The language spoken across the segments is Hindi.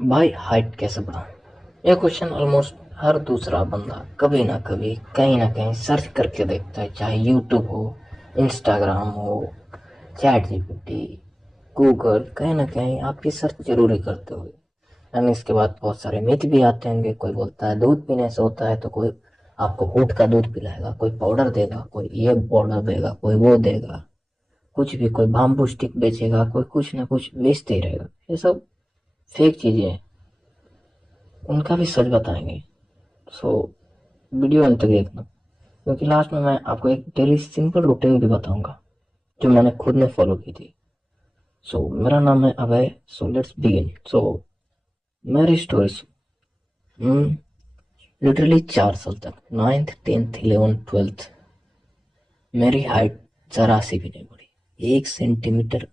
भाई हाइट कैसे बढ़ाऊं? यह क्वेश्चन ऑलमोस्ट हर दूसरा बंदा कभी ना कभी कहीं ना कहीं सर्च करके देखता है, चाहे यूट्यूब हो, इंस्टाग्राम हो, चैट जीपीटी, गूगल, कहीं ना कहीं आप ये सर्च जरूर ही करते हो। एंड इसके बाद बहुत सारे मिथ भी आते होंगे। कोई बोलता है दूध पीने से होता है, तो कोई आपको ऊँट का दूध पिलाएगा, कोई पाउडर देगा, कोई ये पाउडर देगा, कोई वो देगा, कुछ भी, कोई बाम्बू स्टिक बेचेगा, कोई कुछ ना कुछ बेचते ही रहेगा। ये सब फेक चीजें हैं, उनका भी सच बताएंगे। सो वीडियो अंत तक देखना, क्योंकि लास्ट में मैं आपको एक डेली सिंपल रूटीन भी बताऊंगा जो मैंने खुद ने फॉलो की थी। मेरा नाम है अभय। Let's begin. मेरी स्टोरी, लिटरली 4 साल तक, 9th 10th 11th 12th, मेरी हाइट जरा सी भी नहीं बढ़ी। 1 सेंटीमीटर,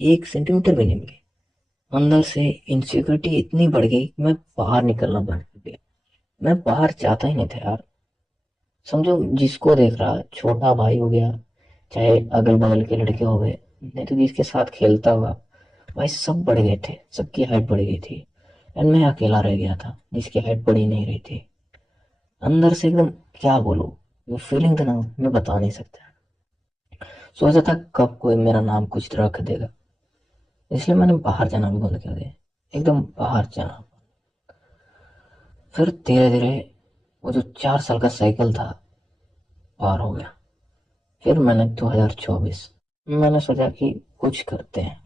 1 सेंटीमीटर भी नहीं बढ़ी। अंदर से इनसिक्योरिटी इतनी बढ़ गई कि मैं बाहर निकलना बंद कर दिया। मैं बाहर जाता ही नहीं था यार। समझो, जिसको देख रहा, छोटा भाई हो गया, चाहे अगल बगल के लड़के हो गए, नहीं तो जिसके साथ खेलता हुआ, भाई सब बढ़ गए थे, सबकी हाइट बढ़ गई थी। एंड मैं अकेला रह गया था जिसकी हाइट बढ़ी नहीं रही थी। अंदर से एकदम, क्या बोलूं, वो फीलिंग था ना, मैं बता नहीं सकता। सोचा था कब कोई मेरा नाम कुछ रख देगा, इसलिए मैंने बाहर जाना भी बंद कर दिया, एकदम बाहर जाना। फिर धीरे धीरे वो जो 4 साल का साइकिल था पार हो गया। फिर मैंने 2024, मैंने सोचा कि कुछ करते हैं,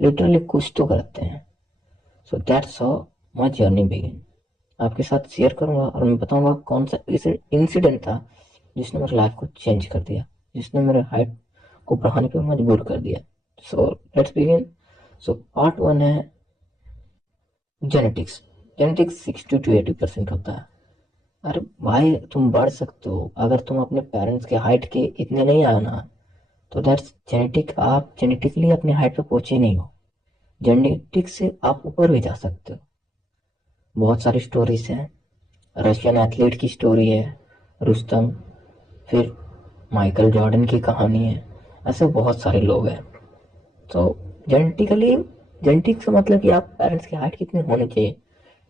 लिटरली कुछ तो करते हैं। That's how my journey begin. आपके साथ शेयर करूंगा और मैं बताऊंगा कौन सा इंसिडेंट था जिसने मेरी लाइफ को चेंज कर दिया, जिसने मेरे हाइट को बढ़ाने पर मजबूर कर दिया। Let's begin. पार्ट वन है जेनेटिक्स। जेनेटिक्स 60 to 80% होता है। अरे भाई, तुम बढ़ सकते हो अगर तुम अपने पेरेंट्स के हाइट के इतने नहीं आए ना, तो दैट्स जेनेटिक। आप जेनेटिकली अपने हाइट पे पहुंचे नहीं हो, जेनेटिक से आप ऊपर भी जा सकते हो। बहुत सारी स्टोरीज हैं। रशियन एथलीट की स्टोरी है, रुस्तम। फिर माइकल जॉर्डन की कहानी है। ऐसे बहुत सारे लोग हैं। तो जेनेटिकली, जेनेटिक से मतलब कि आप पेरेंट्स की हाइट कितनी होनी चाहिए,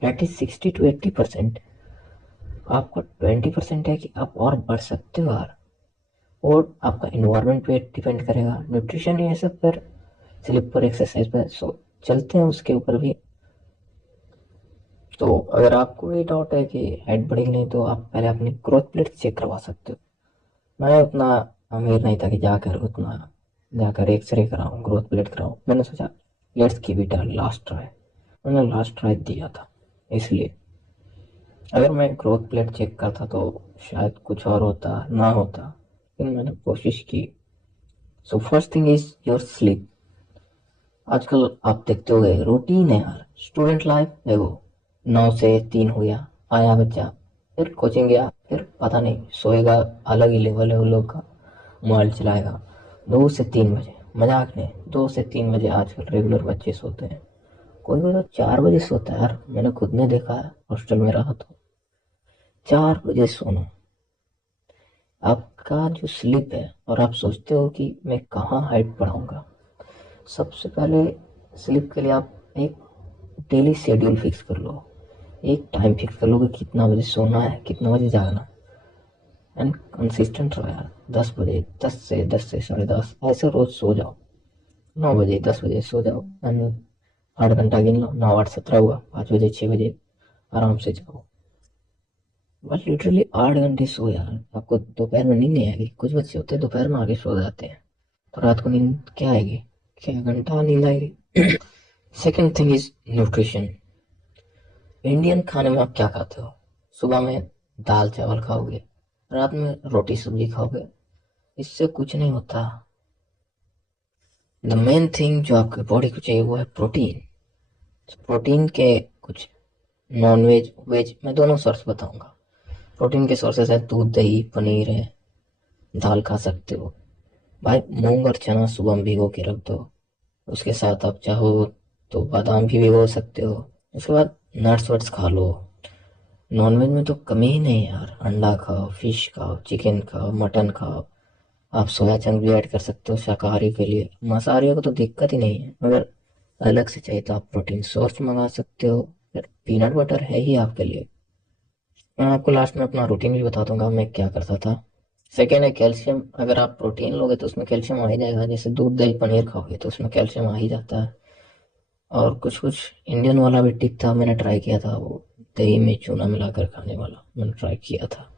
दैट इज 60 to 80%। आपका 20% है कि आप और बढ़ सकते हो यार। और आपका इन्वायरमेंट पे डिपेंड करेगा, न्यूट्रिशन ये सब पर, स्लिप पर, एक्सरसाइज पर। चलते हैं उसके ऊपर भी। तो अगर आपको ये डाउट है कि हाइट बढ़ेगी नहीं, तो आप पहले अपनी ग्रोथ प्लेट चेक करवा सकते हो। मैं उतना अमीर नहीं था कि जाकर एक्सरे कराऊं, ग्रोथ प्लेट कराऊं। मैंने सोचा let's give it a last try. मैंने लास्ट ट्राई दिया था। इसलिए अगर मैं ग्रोथ प्लेट चेक करता तो शायद कुछ और होता, ना होता, लेकिन मैंने कोशिश की। First thing is your sleep. आजकल आप देखते हो गए रूटीन है यार, स्टूडेंट लाइफ देखो, 9 से 3 हो गया, आया बच्चा, फिर कोचिंग गया, फिर पता नहीं सोएगा, अलग ही लेवल है वो लोग का, मोबाइल चलाएगा। 2 से 3 बजे, मजाक नहीं, 2 से 3 बजे आजकल रेगुलर बच्चे सोते हैं। कोई कोई तो 4 बजे सोता है यार, मैंने खुद ने देखा है, हॉस्टल में रहा तो 4 बजे सोना। आपका जो स्लीप है, और आप सोचते हो कि मैं कहाँ हाइट बढ़ाऊंगा। सबसे पहले स्लीप के लिए आप एक डेली शेड्यूल फिक्स कर लो। एक टाइम फिक्स कर लो कि कितना बजे सोना है, कितना बजे जागना है। एंड कंसिस्टेंट रहो यार। 10 बजे, 10 से 10:30 ऐसे रोज सो जाओ। 9 बजे, 10 बजे सो जाओ। एंड 8 घंटा गिन लो, 9 8 17 हुआ। 5 बजे, 6 बजे आराम से जाओ। बस लिटरली 8 घंटे सो यार, आपको दोपहर में नींद नहीं आएगी। कुछ बच्चे होते हैं दोपहर में आगे सो जाते हैं, तो रात को नींद क्या आएगी, 6 घंटा नींद आएगी। Second thing is nutrition. Indian खाने में आप क्या खाते हो? सुबह में दाल चावल खाओगे, रात में रोटी सब्जी खाओगे, इससे कुछ नहीं होता। द मेन थिंग जो आपके बॉडी को चाहिए वो है प्रोटीन। प्रोटीन के कुछ नॉन वेज वेज मैं दोनों सोर्स बताऊंगा। प्रोटीन के सोर्सेस है दूध, दही, पनीर है, दाल खा सकते हो। भाई मूंग और चना सुबह में भिगो के रख दो, उसके साथ आप चाहो तो बादाम भी भिगो सकते हो। उसके बाद नट्स वट्स खा लो। नॉनवेज में तो कमी ही नहीं है यार, अंडा खाओ, फिश खाओ, चिकन खाओ, मटन खाओ। आप सोया चंक भी ऐड कर सकते हो शाकाहारी के लिए। मांसाहारियों को तो दिक्कत ही नहीं है, मगर अलग से चाहिए तो आप प्रोटीन सोर्स मंगा सकते हो। पीनट बटर है ही आपके लिए। मैं आपको लास्ट में अपना रूटीन भी बता दूंगा मैं क्या करता था। सेकेंड है कैल्शियम। अगर आप प्रोटीन लोगे तो उसमें कैल्शियम आ ही जाएगा, जैसे दूध दही पनीर खाओगे तो उसमें कैल्शियम आ ही जाता है। और कुछ कुछ इंडियन वाला भी टिप था, मैंने ट्राई किया था, वो दही में चूना मिलाकर खाने वाला मैंने ट्राई किया था।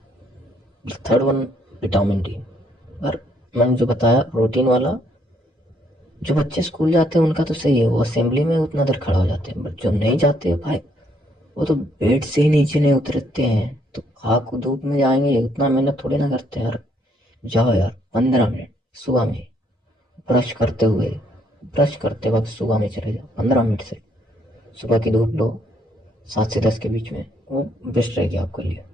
Third one vitamin D. और मैंने जो बताया प्रोटीन वाला, जो बच्चे स्कूल जाते हैं उनका तो सही है, वो असेंबली में उतना देर खड़ा हो जाते हैं, बट जो नहीं जाते भाई वो तो बेड से ही नीचे नहीं उतरते हैं। तो खाक धूप में जाएंगे, उतना मेहनत थोड़ी ना करते हैं यार। जाओ यार 15 मिनट सुबह में ब्रश करते हुए, ब्रश करते वक्त सुबह में चले जाओ 15 मिनट से, सुबह की धूप लो 7 से 10 के बीच में, वो बेस्ट रहेगी आपके लिए।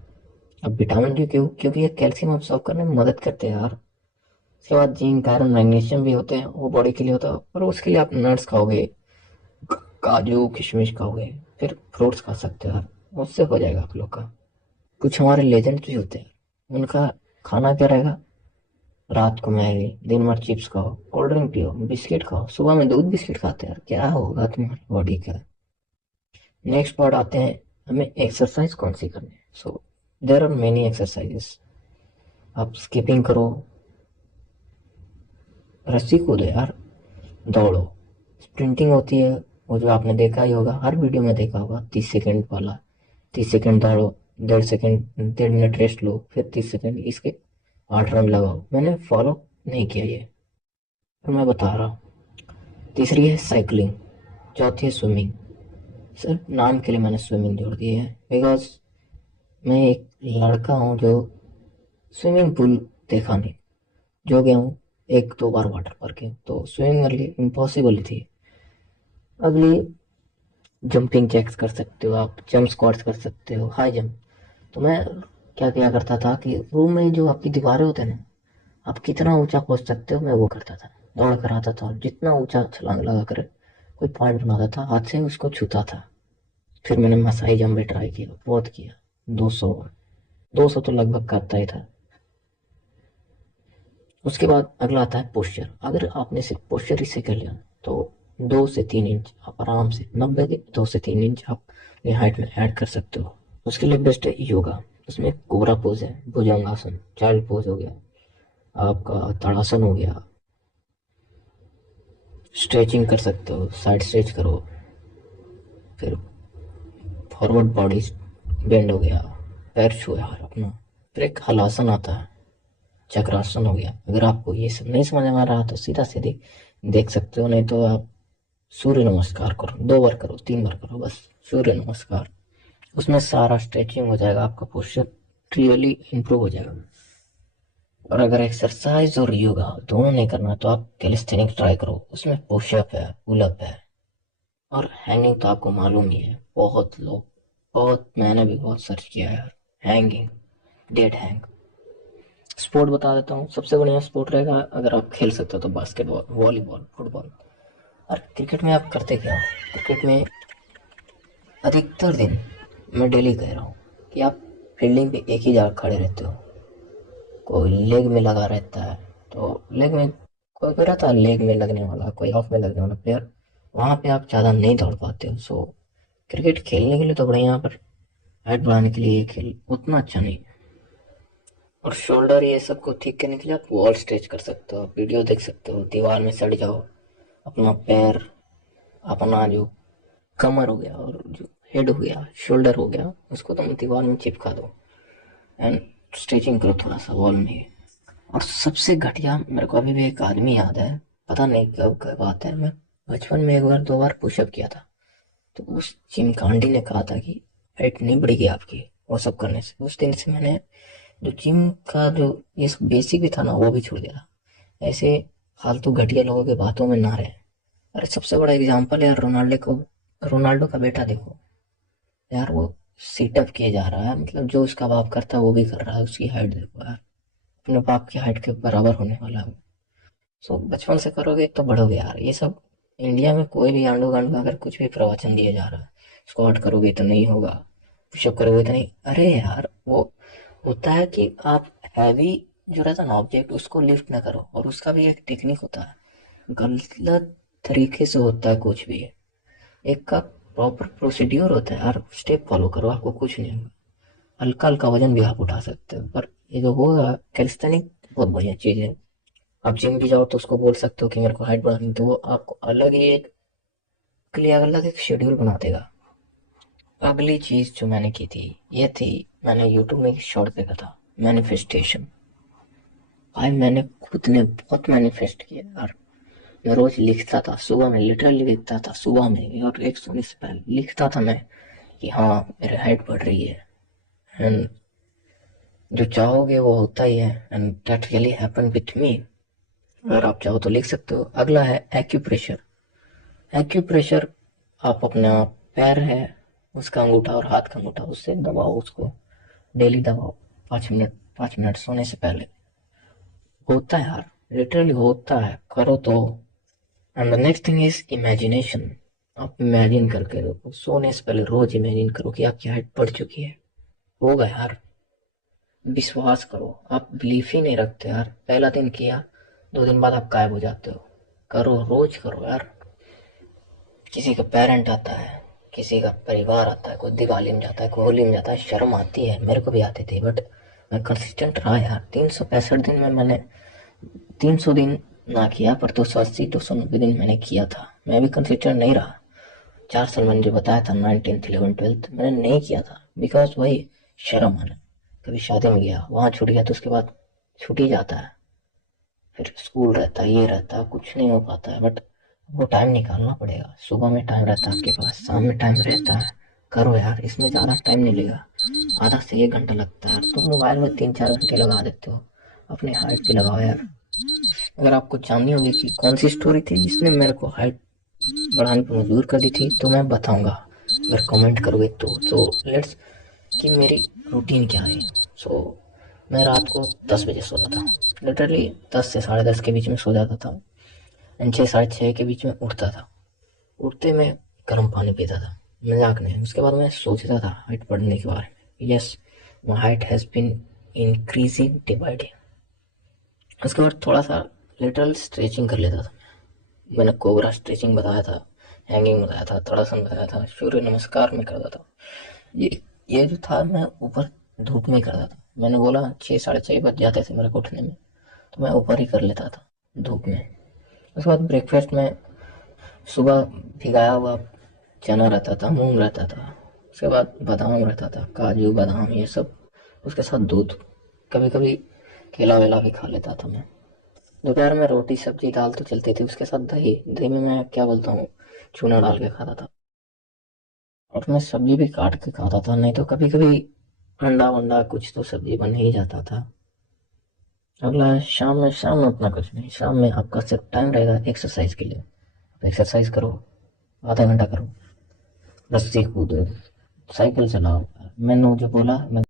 अब विटामिन डी क्यों? क्योंकि ये कैल्शियम अब्सॉर्ब करने में मदद करते हैं यार। उसके बाद जिंक आयरन मैग्नीशियम भी होते हैं, वो बॉडी के लिए होता है, और उसके लिए आप नट्स खाओगे, काजू किशमिश खाओगे, फिर फ्रूट्स खा सकते हो यार, उससे हो जाएगा आप लोग का। कुछ हमारे लेजेंड भी होते हैं, उनका खाना क्या रहेगा? रात को मैगी, दिन भर चिप्स खाओ, कोल्ड ड्रिंक पियो, बिस्किट खाओ, सुबह में दूध बिस्किट खाते हैं यार, क्या होगा तुम्हारी बॉडी का? नेक्स्ट पार्ट आते हैं, हमें एक्सरसाइज कौन सी करनी है। सो देर आर मेनी एक्सरसाइजेस। आप स्किपिंग करो, रस्सी कूदो यार, दौड़ो, स्प्रिंटिंग होती है, वो जो आपने देखा ही होगा, हर वीडियो में देखा होगा, 30 सेकेंड वाला। 30 सेकेंड दौड़ो, 1.5 सेकेंड 1.5 मिनट रेस्ट लो, फिर 30 सेकेंड इसके 8 राउंड लगाओ। मैंने फॉलो नहीं किया ये, पर मैं बता रहा हूँ। तीसरी है साइकिलिंग, चौथी है स्विमिंग। सिर्फ नाम के लिए मैंने स्विमिंग जोड़ दी है, बिकॉज मैं एक लड़का हूँ जो स्विमिंग पूल देखा नहीं, जो गया हूँ 1-2 बार वाटर पार्क है, तो स्विमिंग मेरे लिए इम्पॉसिबल ही थी। अगली, जंपिंग जैक्स कर सकते हो आप, जंप स्क्वाट्स कर सकते हो, हाई जंप। तो मैं क्या किया करता था कि रूम में जो आपकी दीवारें होते हैं ना, आप कितना ऊंचा पहुंच सकते हो मैं वो करता था, दौड़ कर आता था, जितना ऊंचा छलांग लगा कर कोई पॉइंट बनाता था हाथ से उसको छूता था। फिर मैंने मसाई जंप भी ट्राई किया, बहुत किया, 200, 200 तो लगभग करता ही था। उसके बाद अगला आता है पोस्चर। अगर आपने सिर्फ पोस्चर ही से कर लिया तो 2 से 3 इंच आप आराम से, 90 के 2 से 3 इंच आप अपनी हाइट में ऐड कर सकते हो। उसके लिए बेस्ट है योगा। उसमें कोबरा पोज है, भुजंगासन, चाइल्ड पोज हो गया, आपका ताड़ासन हो गया, स्ट्रेचिंग कर सकते हो, साइड स्ट्रेच करो, फिर फॉरवर्ड बॉडी बेंड हो गया, पैर छुए यार अपना। फिर एक हलासन आता है, चक्रासन हो गया। अगर आपको ये सब नहीं समझ में आ रहा तो सीधा सीधे देख सकते हो, नहीं तो आप सूर्य नमस्कार करो, 2 बार करो, 3 बार करो, बस सूर्य नमस्कार। उसमें सारा स्ट्रेचिंग हो जाएगा, आपका पोस्चर रियली इंप्रूव हो जाएगा। और अगर एक्सरसाइज और योगा दोनों नहीं करना तो आप कैलिस्थेनिक्स ट्राई करो, उसमें पुशअप है, पुलअप है, और हैंगिंग तो आपको मालूम ही है, बहुत लोग, बहुत, मैंने भी बहुत सर्च किया है यार, हैंगिंग, डेड हैंग। स्पोर्ट बता देता हूँ, सबसे बढ़िया स्पोर्ट रहेगा अगर आप खेल सकते हो तो बास्केटबॉल, वॉलीबॉल, फुटबॉल। और क्रिकेट में आप करते क्या हो? क्रिकेट में अधिकतर दिन, मैं डेली कह रहा हूँ, कि आप फील्डिंग पे एक ही जगह खड़े रहते हो। कोई लेग में लगा रहता है, तो लेग में कोई कोई रहता है लेग में लगने वाला, कोई ऑफ में लगने वाला प्लेयर, वहाँ पे आप ज़्यादा नहीं दौड़ पाते हो। सो क्रिकेट खेलने के लिए तो बढ़िया, पर हाइट बढ़ाने के लिए ये खेल उतना अच्छा नहीं। और शोल्डर ये सब को ठीक करने के लिए आप वॉल स्ट्रेच कर सकते हो, वीडियो देख सकते हो, दीवार में सट जाओ, अपना पैर, अपना जो कमर हो गया और जो हेड हो गया, शोल्डर हो गया, उसको तुम दीवार में चिपका दो एंड स्ट्रेचिंग करो थोड़ा सा वॉल में। और सबसे घटिया मेरे को अभी भी एक आदमी याद है, पता नहीं कब की बात है, मैं बचपन में 1-2 बार पुशअप किया था, तो उस चिमकांडी ने कहा था कि हाइट नहीं बढ़ेगी आपकी वो सब करने से। उस दिन से मैंने जो जिम का जो ये सब बेसिक भी था ना वो भी छोड़ दिया। ऐसे फालतू घटिया लोगों के बातों में ना रहे। अरे सबसे बड़ा एग्जाम्पल यार रोनाल्डो को, रोनाल्डो का बेटा देखो यार, वो सीटअप किए जा रहा है, मतलब जो उसका बाप करता है वो भी कर रहा है, उसकी हाइट देखो यार, अपने बाप की हाइट के बराबर होने वाला है। सो बचपन से करोगे तो बढ़ोगे यार। ये सब इंडिया में कोई भी आंडू गांडू अगर कुछ भी प्रवचन दिया जा रहा है, स्क्वाट करोगे तो नहीं होगा, पुशअप करोगे तो नहीं, अरे यार वो होता है कि आप हैवी जो रहता है ना ऑब्जेक्ट उसको लिफ्ट ना करो, और उसका भी एक टेक्निक होता है, गलत तरीके से होता है कुछ भी। एक का प्रॉपर प्रोसीड्यूर होता है यार, स्टेप फॉलो करो, आपको कुछ नहीं होगा। हल्का हल्का वजन भी आप उठा सकते हो, पर ये जो होगा कैलिस्थेनिक बहुत बढ़िया चीज़ है। आप जिम भी जाओ तो उसको बोल सकते हो कि मेरे को हाइट बढ़ानी, तो वो आपको अलग ही एक क्लियर, अलग एक शेड्यूल बना देगा। अगली चीज जो मैंने की थी, ये थी, मैंने यूट्यूब में एक शॉर्ट देखा था, मैनिफेस्टेशन। भाई मैंने खुद ने बहुत मैनिफेस्ट किया यार। मैं रोज लिखता था सुबह में, लिटरली लिखता था सुबह में, और एक सोने से पहले लिखता था मैं कि हाँ मेरी हाइट बढ़ रही है, एंड जो चाहोगे वो होता ही है, and that really happen with me. अगर आप चाहो तो लिख सकते हो। अगला है एक्यूप्रेशर। एक्यूप्रेशर, आप अपना पैर है उसका अंगूठा और हाथ का अंगूठा, उससे दबाओ उसको, डेली दबाओ 5 मिनट, 5 मिनट सोने से पहले। होता है यार, लिटरली होता है, करो तो। And the next thing is imagination. आप इमेजिन करके देखो, सोने से पहले रोज इमेजिन करो कि आपकी हाइट बढ़ चुकी है। होगा यार, विश्वास करो। आप बिलीफ ही नहीं रखते यार, पहला दिन किया, 2 दिन बाद आप गायब हो जाते हो। करो, रोज करो यार। किसी का पेरेंट आता है, किसी का परिवार आता है, कोई दिवाली में जाता है, कोई होली में जाता है, शर्म आती है, मेरे को भी आती थी, बट मैं कंसिस्टेंट रहा यार। 365 दिन में मैंने 300 दिन ना किया, पर 280 290 दिन मैंने किया था। मैं भी कंसिस्टेंट नहीं रहा। 4 साल मैंने जो बताया था, 9th 11th 12th मैंने नहीं किया था, बिकॉज वही शर्म आना। कभी शादी में गया, वहां छूट गया, तो उसके बाद छूट ही जाता है। फिर स्कूल रहता है, ये रहता है, कुछ नहीं हो पाता है, बट वो टाइम निकालना पड़ेगा। सुबह में टाइम रहता है आपके पास, शाम में टाइम रहता है, करो यार, इसमें ज़्यादा टाइम नहीं लगेगा। आधा से 1 घंटा लगता है, तुम मोबाइल में 3 4 घंटे लगा देते हो। अपनी हाइट पे लगाओ यार। अगर आपको जाननी होगी कि कौन सी स्टोरी थी जिसने मेरे को हाइट बढ़ाने पर मजबूर कर दी थी, तो मैं बताऊंगा, अगर कमेंट करोगे तो लेट्स, कि मेरी रूटीन क्या है। सो मैं रात को 10 बजे सोता था, लिटरली 10 से 10:30 के बीच में सो जाता था, एंड 6 साढ़े 6 के बीच में उठता था। उठते मैं गर्म पानी पीता था, मजाक नहीं। उसके बाद मैं सोचता था हाइट बढ़ने के बारे में, yes, my height has been increasing day by day. उसके बाद थोड़ा सा लिटरल स्ट्रेचिंग कर लेता था। मैंने कोबरा स्ट्रेचिंग बताया था, हैंगिंग बताया था, ताड़ासन बताया था, सूर्य नमस्कार में करता था। ये जो था, मैं ऊपर धूप में करता था। मैंने बोला 6 साढ़े 6 बज जाते थे मेरे को उठने में, तो मैं ऊपर ही कर लेता था धूप में। उसके बाद ब्रेकफास्ट में सुबह भिगाया हुआ चना रहता था, मूंग रहता था, उसके बाद बादाम रहता था, काजू बादाम ये सब, उसके साथ दूध, कभी कभी केला वेला भी खा लेता था मैं। दोपहर में रोटी सब्जी दाल तो चलती थी, उसके साथ दही, दही में मैं क्या बोलता हूँ, चूना डाल के खाता था। और मैं सब्जी भी काट के खाता था, नहीं तो कभी कभी अंडा वंडा कुछ तो सब्जी बन ही जाता था। अगला है शाम में। शाम में उतना कुछ नहीं, शाम में आपका सिर्फ टाइम रहेगा एक्सरसाइज के लिए। आप एक्सरसाइज करो, आधा घंटा करो, रस्सी कूदो, साइकिल चलाओ। मैंने जो बोला मैं